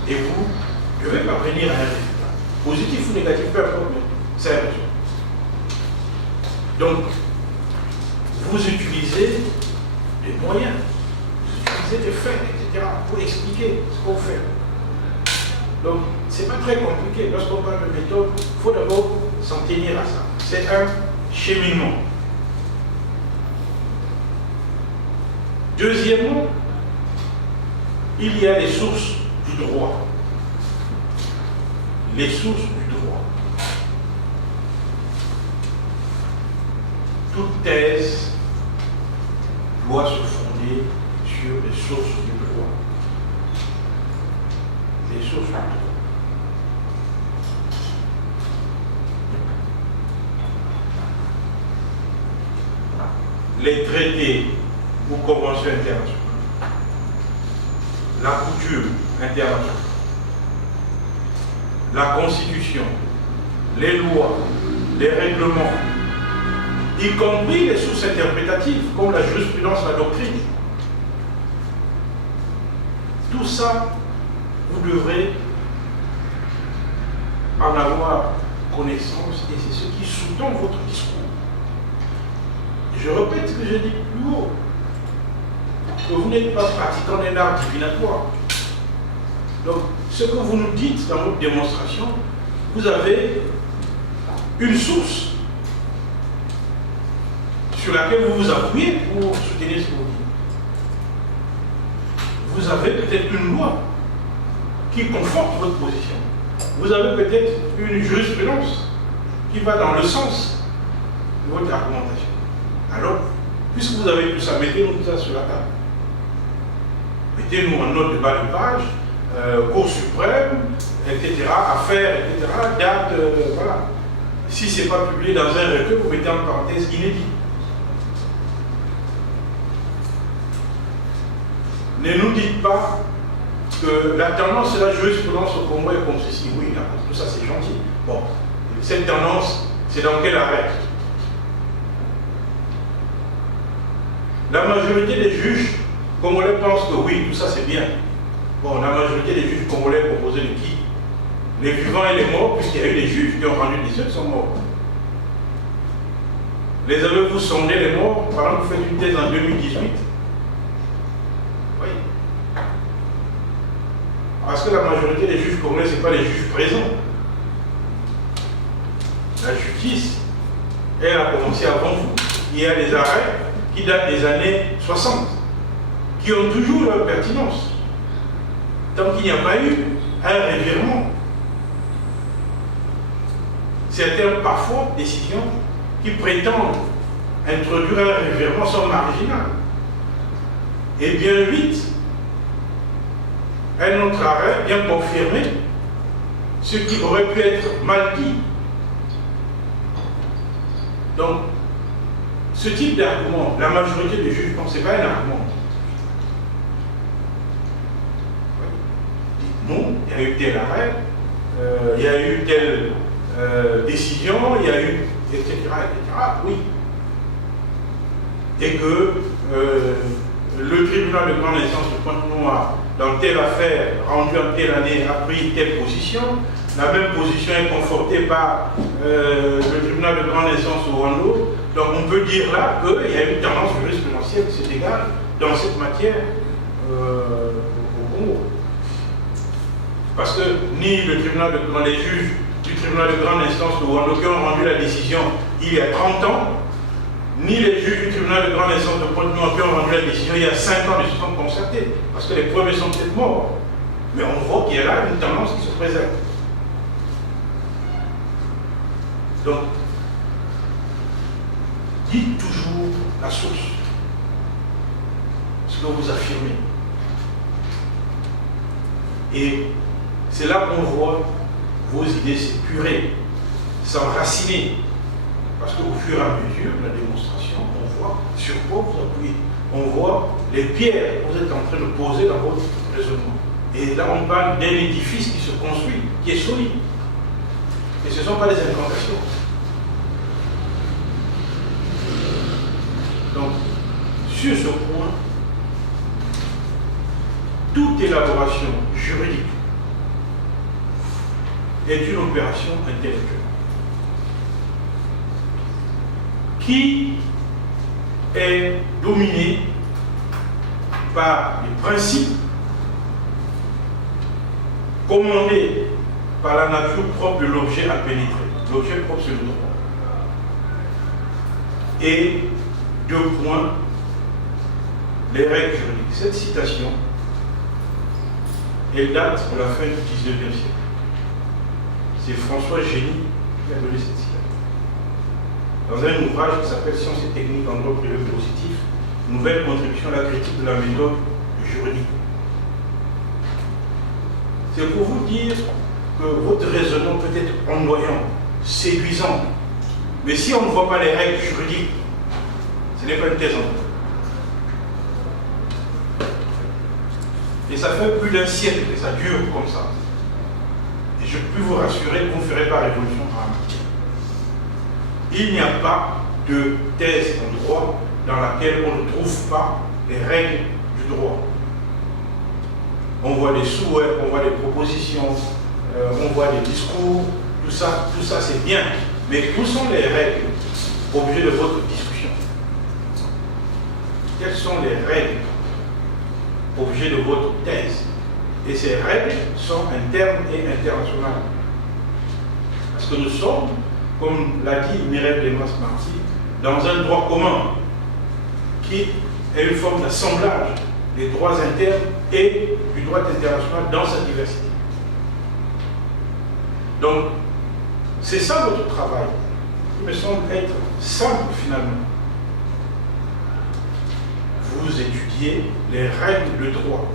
et vous devez parvenir à un résultat. Positif ou négatif, peu importe, mais c'est un résultat. Donc, vous utilisez des moyens, vous utilisez des faits, etc., pour expliquer ce qu'on fait. Donc, c'est pas très compliqué. Lorsqu'on parle de méthode, il faut d'abord s'en tenir à ça. C'est un cheminement. Deuxièmement, il y a les sources du droit. Les sources du droit. Toute thèse doit se fonder sur les sources du droit. Les sources du droit. Les traités ou conventions internationales, la coutume internationale, la constitution, les lois, les règlements, y compris les sources interprétatives, comme la jurisprudence, la doctrine. Tout ça, vous devrez en avoir connaissance et c'est ce qui sous-tend votre discours. Je répète ce que j'ai dit plus haut, que vous n'êtes pas pratiquant d'un art divinatoire. Donc, ce que vous nous dites dans votre démonstration, vous avez une source sur laquelle vous vous appuyez pour soutenir ce que vous dites. Vous avez peut-être une loi qui conforte votre position. Vous avez peut-être une jurisprudence qui va dans le sens de votre argumentation. Alors, puisque vous avez tout ça, mettez-nous tout ça sur la table. Mettez-nous en note de bas de page, Cour suprême, etc., affaires, etc., date, voilà. Si ce n'est pas publié dans un recueil, vous mettez en parenthèse inédit. Ne nous dites pas que la tendance de la jurisprudence au Congo est comme ceci. Oui, d'accord, tout ça c'est gentil. Bon, cette tendance, c'est dans quel arrêt? La majorité des juges congolais pensent que oui, tout ça c'est bien. Bon, la majorité des juges congolais composés de qui? les vivants et les morts, puisqu'il y a eu des juges qui ont rendu des ceux qui sont morts. Les avez-vous sondé les morts pendant que vous faites une thèse en 2018? Oui. Parce que la majorité des juges congolais, ce n'est pas les juges présents. La justice, elle a commencé avant vous. Il y a des arrêts qui datent des années 60, qui ont toujours leur pertinence. Tant qu'il n'y a pas eu un revirement. Certaines, parfois, décisions qui prétendent introduire un revirement sont marginales. Et bien vite, un autre arrêt vient confirmer ce qui aurait pu être mal dit. Donc, ce type d'argument, la majorité des juges pensent que ce n'est pas un argument. Non, il y a eu tel arrêt, il y a eu telle décision, il y a eu, etc., oui. Et que le tribunal de grande instance de Pointe-Noire, dans telle affaire rendue en telle année, a pris telle position, la même position est confortée par le tribunal de grande instance au Rwanda. Donc on peut dire là qu'il y a une tendance jurisprudentielle qui se dégage dans cette matière au Congo. Parce que ni le tribunal les juges du tribunal de grande instance de Rwanda qui ont rendu la décision il y a 30 ans, ni les juges du tribunal de grande instance de Pointe-Noire qui ont rendu la décision il y a 5 ans ne se sont concertés. Parce que les premiers sont peut-être morts. Mais on voit qu'il y a là une tendance qui se présente. Donc, dites toujours la source, ce que vous affirmez. Et c'est là qu'on voit vos idées s'épurer, s'enraciner. Parce qu'au fur et à mesure de la démonstration, on voit sur quoi vous appuyez. On voit les pierres que vous êtes en train de poser dans votre raisonnement. Et là, on parle d'un édifice qui se construit, qui est solide. Et ce ne sont pas des incantations. Donc, sur ce point, toute élaboration juridique est une opération intellectuelle qui est dominée par les principes commandés par la nature propre de l'objet à pénétrer. L'objet propre, c'est le droit. Et deux points, les règles juridiques. Cette citation, elle date de la fin du 19e siècle. C'est François Génie qui a donné cette citation. Dans un ouvrage qui s'appelle Sciences et techniques en droit privé positif, nouvelle contribution à la critique de la méthode juridique. C'est pour vous dire que votre raisonnement peut être ondoyant, séduisant, mais si on ne voit pas les règles juridiques, ce n'est pas une thèse en droit. Et ça fait plus d'un siècle que ça dure comme ça. Et je peux vous rassurer que vous ne ferez pas révolution en la matière. Il n'y a pas de thèse en droit dans laquelle on ne trouve pas les règles du droit. On voit des souhaits, on voit des propositions, on voit des discours, tout ça c'est bien. Mais où sont les règles objet de votre discussion? Quelles sont les règles objet de votre thèse? Et ces règles sont internes et internationales. Parce que nous sommes, comme l'a dit Mireille Clémence-Marty, dans un droit commun qui est une forme d'assemblage des droits internes et du droit international dans sa diversité. Donc, c'est ça votre travail, qui me semble être simple finalement. Vous étudiez les règles de droit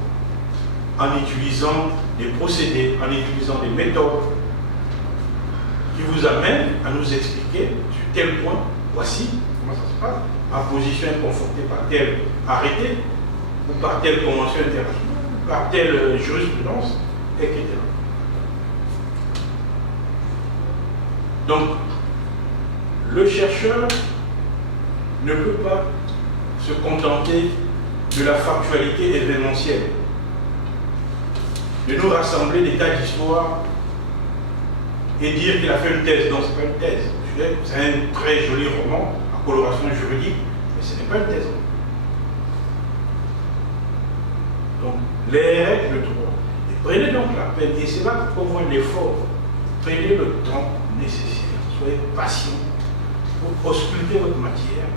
en utilisant des procédés, en utilisant des méthodes qui vous amènent à nous expliquer sur tel point, voici comment ça se passe, ma position est confortée par tel arrêté, ou par telle convention internationale, par telle jurisprudence, etc. Donc, le chercheur ne peut pas se contenter de la factualité événementielle, de nous rassembler des tas d'histoires et dire qu'il a fait une thèse. Non, ce n'est pas une thèse. C'est un très joli roman à coloration juridique, mais ce n'est pas une thèse. Donc, les règles de droit. Et prenez donc la peine, et c'est là qu'on voit l'effort. Prenez le temps nécessaire, soyez patient pour ausculter votre matière.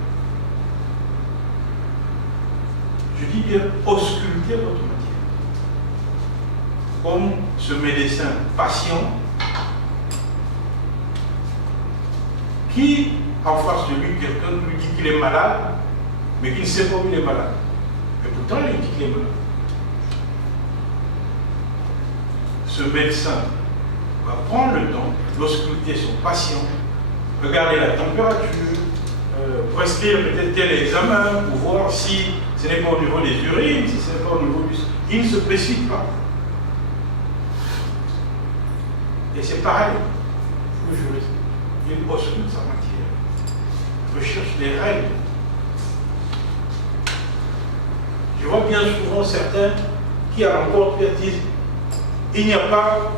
Je dis bien ausculter votre matière. Comme ce médecin patient qui, en face de lui, quelqu'un lui dit qu'il est malade, mais qui ne sait pas où il est malade. Et pourtant, il dit qu'il est malade. Ce médecin va prendre le temps d'ausculter son patient, regarder la température, prescrire peut-être tel examen pour voir si ce n'est pas au niveau des urines, si ce n'est pas au niveau du... Il ne se précipite pas. Et c'est pareil, le juriste. Il ausculte sa matière, recherche les règles. Je vois bien souvent certains qui à l'encontre disent il n'y a pas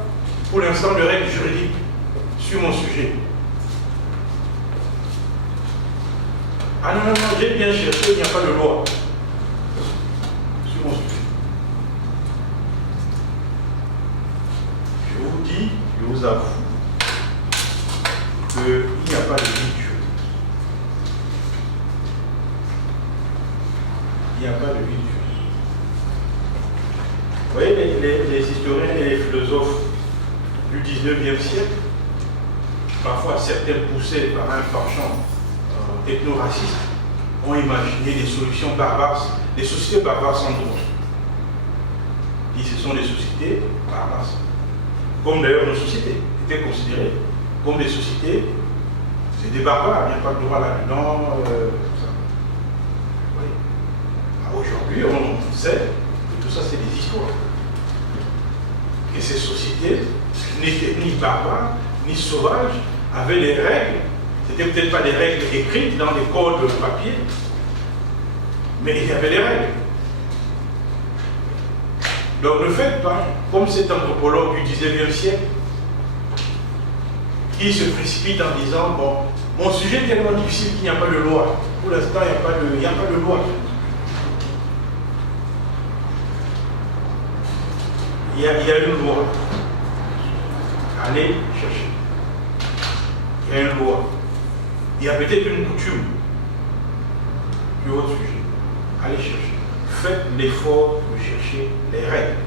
pour l'instant de règles juridiques sur mon sujet. Ah non, j'ai bien cherché, il n'y a pas de loi sur mon sujet. Je vous dis, je vous avoue, qu'il n'y a pas de vide juridique. Il n'y a pas de vide juridique. Vous voyez, les historiens et les philosophes du 19e siècle, parfois certains poussés par un penchant techno-raciste, ont imaginé des solutions barbares, des sociétés barbares sans droit. Ils ce sont des sociétés barbares. Comme d'ailleurs nos sociétés étaient considérées comme des sociétés, c'est des barbares, il n'y a pas de droit là-dedans. Oui. Aujourd'hui, on sait que tout ça c'est des histoires. Et ces sociétés n'étaient ni barbares, ni sauvages, avaient des règles. C'était peut-être pas des règles écrites dans des codes de papier, mais il y avait des règles. Donc ne faites pas comme cet anthropologue du 19e siècle qui se précipite en disant bon, mon sujet est tellement difficile qu'il n'y a pas de loi. Pour l'instant, il n'y a pas de loi. Il y a une loi. Allez chercher. Il y a une loi. Il y a peut-être une coutume sur votre sujet. Allez chercher. Faites l'effort de chercher les règles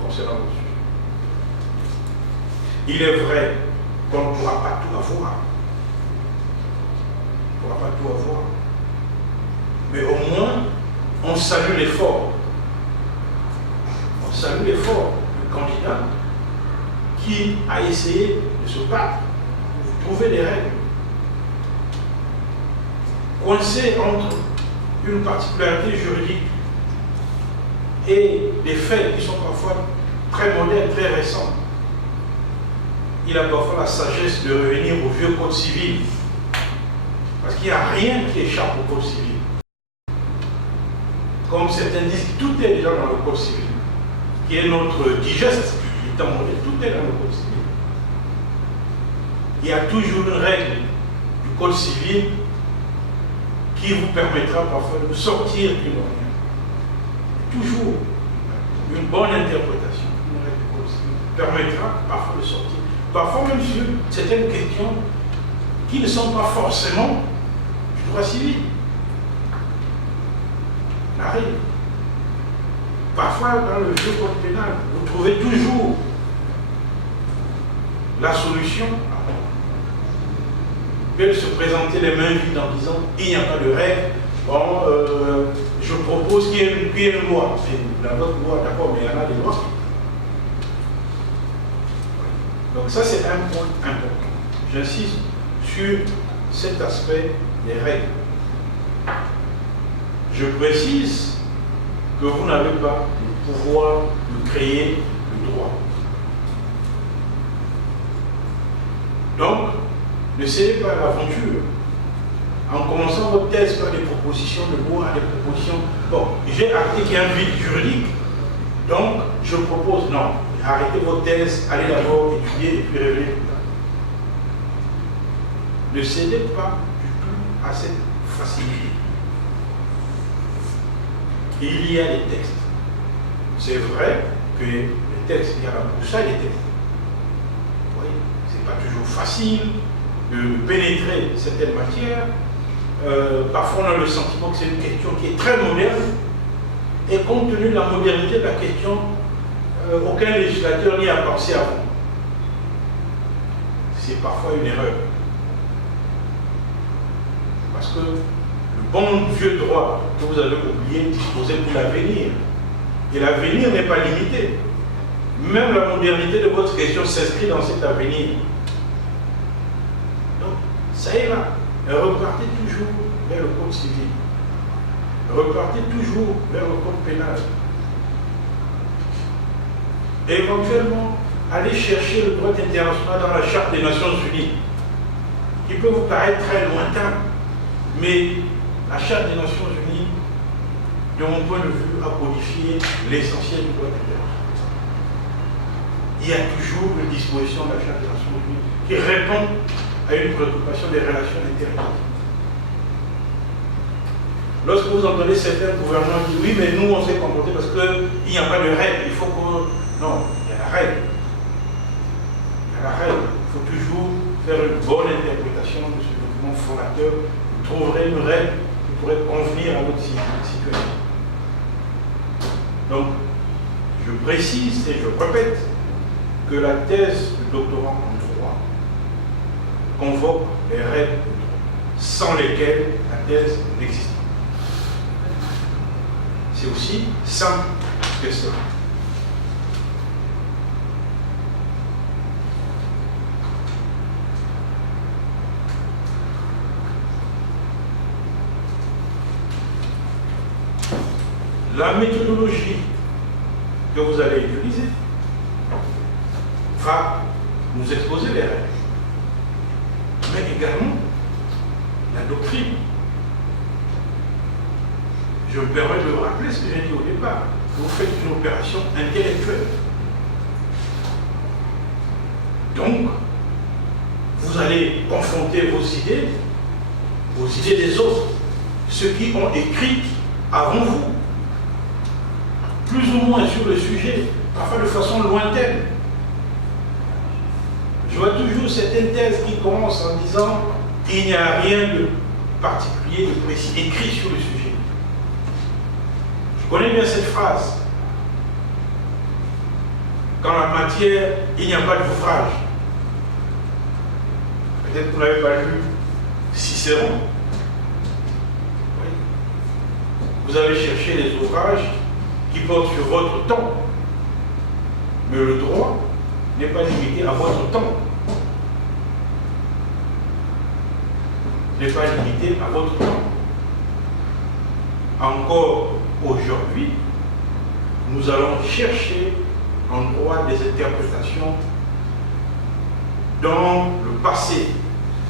concernant votre sujet. Il est vrai qu'on ne pourra pas tout avoir. On ne pourra pas tout avoir. Mais au moins, on salue l'effort. On salue l'effort du candidat qui a essayé de se battre pour trouver des règles. Coincé entre une particularité juridique et des faits qui sont parfois très modernes, très récents. Il a parfois la sagesse de revenir au vieux code civil. Parce qu'il n'y a rien qui échappe au code civil. Comme certains disent, tout est déjà dans le code civil, qui est notre digeste du temps moderne, tout est dans le code civil. Il y a toujours une règle du code civil qui vous permettra parfois de sortir du moyen. Toujours une bonne interprétation d'une règle du code civil permettra parfois de sortir. Parfois même sur certaines questions qui ne sont pas forcément du droit civil. Arrive. Parfois dans le vieux code pénal, vous trouvez toujours la solution. Peut se présenter les mains vides en disant il n'y a pas de règle, bon, je propose qu'il y ait une loi. C'est la d'autres loi, d'accord, mais il y en a des lois. Donc ça c'est un point important. J'insiste sur cet aspect des règles. Je précise que vous n'avez pas le pouvoir de créer le droit. Donc, ne cédez pas à l'aventure. En commençant votre thèse par des propositions de loi, des propositions. Bon, j'ai acté qu'il y a un vide juridique, donc je propose non. Arrêtez votre thèse, allez d'abord étudier et puis revenez plus tard. ne cédez pas du tout à cette facilité. Il y a des textes. C'est vrai que les textes, il y a pour ça des textes. Oui, c'est pas toujours facile de pénétrer certaines matières. Parfois, on a le sentiment que c'est une question qui est très moderne. Et compte tenu de la modernité de la question, aucun législateur n'y a pensé avant. C'est parfois une erreur. Parce que le bon vieux droit que vous avez oublié disposait pour l'avenir. Et l'avenir n'est pas limité. Même la modernité de votre question s'inscrit dans cet avenir. Donc, ça est là. Repartez toujours vers le code civil. Repartez toujours vers le code pénal. Et éventuellement, allez chercher le droit international dans la Charte des Nations Unies, qui peut vous paraître très lointain, mais la Charte des Nations Unies, de mon point de vue, a codifié l'essentiel du droit international. Il y a toujours une disposition de la Charte des Nations Unies qui répond à une préoccupation des relations interactives. Lorsque vous entendez certains gouvernements dire oui, mais nous on s'est comporté parce qu'il n'y a pas de règle, il faut que. Non, il y a la règle. Il y a la règle. Il faut toujours faire une bonne interprétation de ce document fondateur. Vous trouverez une règle qui pourrait convenir à votre situation. Donc, je précise et je répète que la thèse de doctorat en droit convoque les règles de droit, sans lesquelles la thèse n'existe pas. C'est aussi simple que cela. La méthodologie que vous allez utiliser va nous exposer les règles, mais également la doctrine. Je me permets de vous rappeler ce que j'ai dit au départ. Vous faites une opération intellectuelle. Donc, vous allez confronter vos idées des autres, ceux qui ont écrit avant vous, plus ou moins sur le sujet, parfois de façon lointaine. Je vois toujours certaines thèses qui commencent en disant qu'il n'y a rien de particulier, de précis, écrit sur le sujet. Je connais bien cette phrase. Quand la matière, il n'y a pas d'ouvrage. Peut-être que vous n'avez pas lu Cicéron. Oui. Vous allez chercher les ouvrages qui portent sur votre temps. Mais le droit n'est pas limité à votre temps. N'est pas limité à votre temps. Encore aujourd'hui, nous allons chercher en droit des interprétations dans le passé,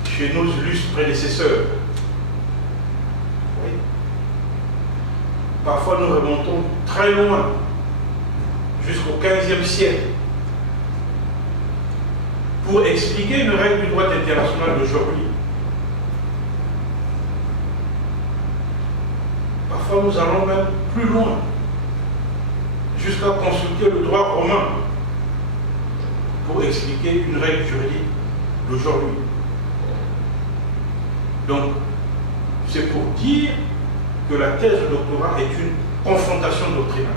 chez nos illustres prédécesseurs. Oui. Parfois nous remontons très loin, jusqu'au XVe siècle, pour expliquer une règle du droit international d'aujourd'hui. Parfois nous allons même plus loin, jusqu'à consulter le droit romain pour expliquer une règle juridique d'aujourd'hui. Donc, c'est pour dire que la thèse de doctorat est une confrontation doctrinale.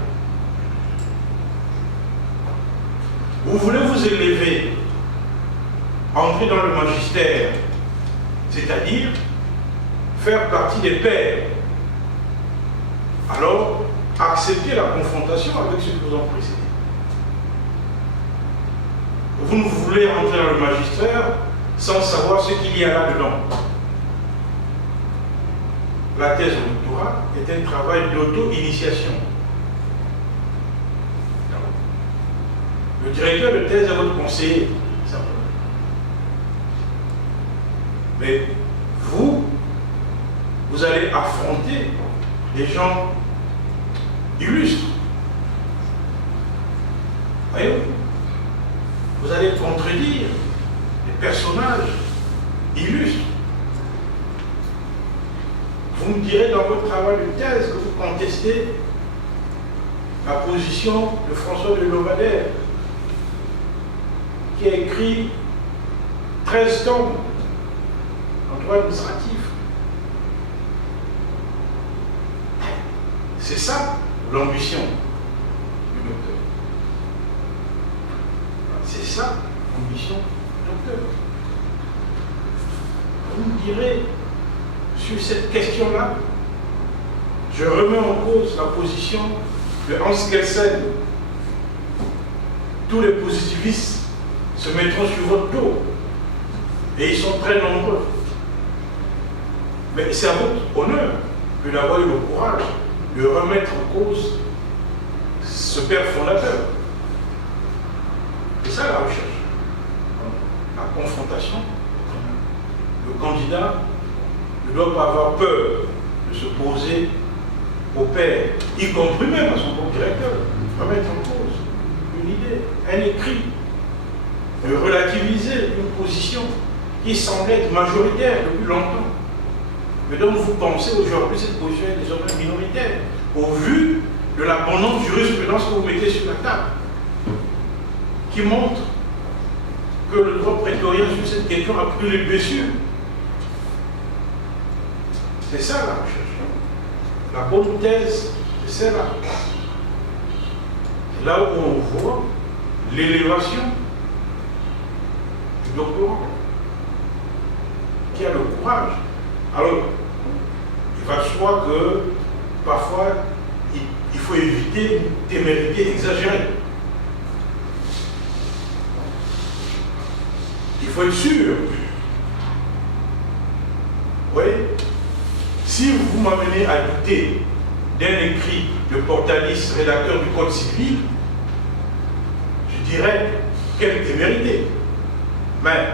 Vous voulez vous élever, entrer dans le magistère, c'est-à-dire faire partie des pairs, alors acceptez la confrontation avec ceux qui vous ont précédé. Vous ne voulez rentrer dans le magistère sans savoir ce qu'il y a là-dedans. La thèse de doctorat est un travail d'auto-initiation. Le directeur de thèse est votre conseiller, simplement. Mais vous allez affronter des gens illustres. Voyez-vous? Vous allez contredire des personnages illustres. vous me direz dans votre travail de thèse que vous contestez la position de François de Novadère, qui a écrit 13 tomes en droit administratif. C'est ça l'ambition du docteur. C'est ça l'ambition du docteur. Vous me direz, sur cette question-là, je remets en cause la position de Hans Kelsen. Tous les positivistes se mettront sur votre dos. Et ils sont très nombreux. Mais c'est à votre honneur que d'avoir eu le courage de remettre en cause ce père fondateur. C'est ça la recherche. La confrontation. Le candidat ne doit pas avoir peur de se poser au père, y compris même à son propre directeur, remettre en cause une idée, un écrit, de relativiser une position qui semblait être majoritaire depuis longtemps. Mais donc vous pensez aujourd'hui cette position est désormais minoritaire, au vu de l'abondante jurisprudence que vous mettez sur la table, qui montre que le droit prétorien sur cette question a pris les blessures. C'est ça la recherche. La bonne thèse, c'est celle-là. C'est là où on voit l'élévation du doctorant, qui a le courage. Alors, il va de soi que parfois, il faut éviter une témérité exagérée. Il faut être sûr. Oui. Si vous m'amenez à douter d'un écrit de Portalis, rédacteur du Code civil, je dirais quelle témérité. Mais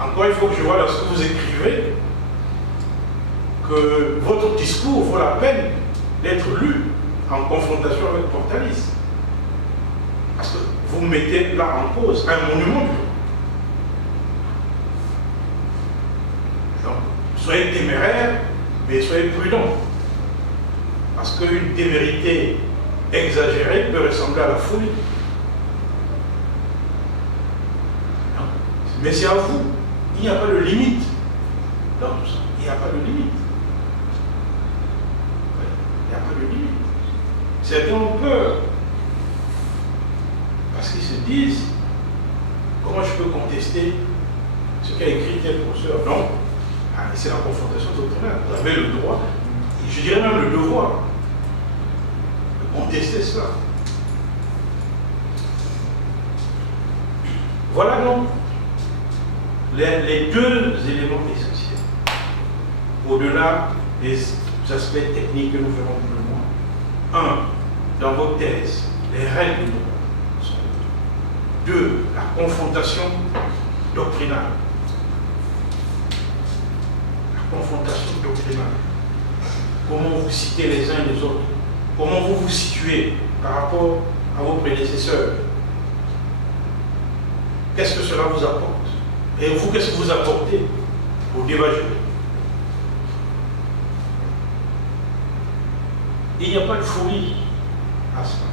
encore, il faut que je vois dans ce que vous écrivez que votre discours vaut la peine d'être lu en confrontation avec Portalis. Parce que vous mettez là en cause un monument. Donc, soyez téméraire, mais soyez prudent. Parce qu'une témérité exagérée peut ressembler à la folie. Non. Mais c'est à vous. Il n'y a pas de limite dans tout ça. Il n'y a pas de limite. Il n'y a pas de limite. Certains ont peur. Parce qu'ils se disent, comment je peux contester ce qu'a écrit tel professeur? Non. C'est la confrontation doctrinale. Vous avez le droit, je dirais même le devoir, de contester cela. Voilà donc les deux éléments essentiels. Au-delà des aspects techniques que nous verrons plus loin. Un, dans vos thèses, les règles du droit sont deux. Deux, la confrontation doctrinale. Confrontation doctrinale. Comment vous citez les uns les autres? Comment vous vous situez par rapport à vos prédécesseurs? Qu'est-ce que cela vous apporte? Et vous, qu'est-ce que vous apportez au débat juridique? Il n'y a pas de folie à cela.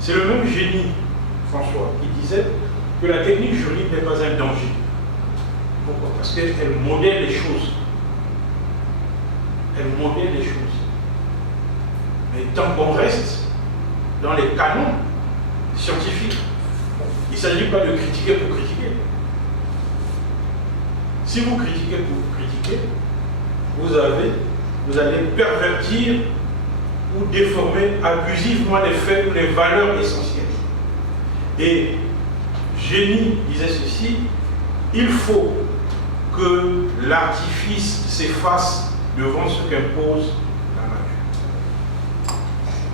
C'est le même génie, François, qui disait que la technique juridique n'est pas un danger. Pourquoi? Parce qu'elle modèle les choses. Elle modèle les choses. Mais tant qu'on reste dans les canons scientifiques, il ne s'agit pas de critiquer pour critiquer. Si vous critiquez pour critiquer, vous allez pervertir ou déformer abusivement les faits ou les valeurs essentielles. Et Génie disait ceci, il faut que l'artifice s'efface devant ce qu'impose la nature.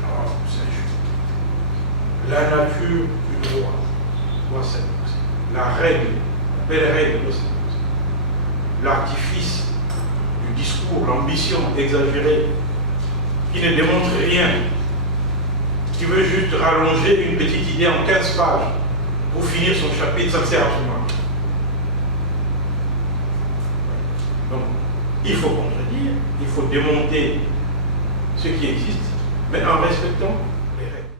Alors, c'est juste. La nature du droit doit s'imposer. La règle, la belle règle doit s'imposer. L'artifice du discours, l'ambition exagérée, qui ne démontre rien, qui veut juste rallonger une petite idée en 15 pages pour finir son chapitre, ça ne sert absolument à rien. Donc, il faut contredire. dire, il faut démonter ce qui existe, mais en respectant les règles.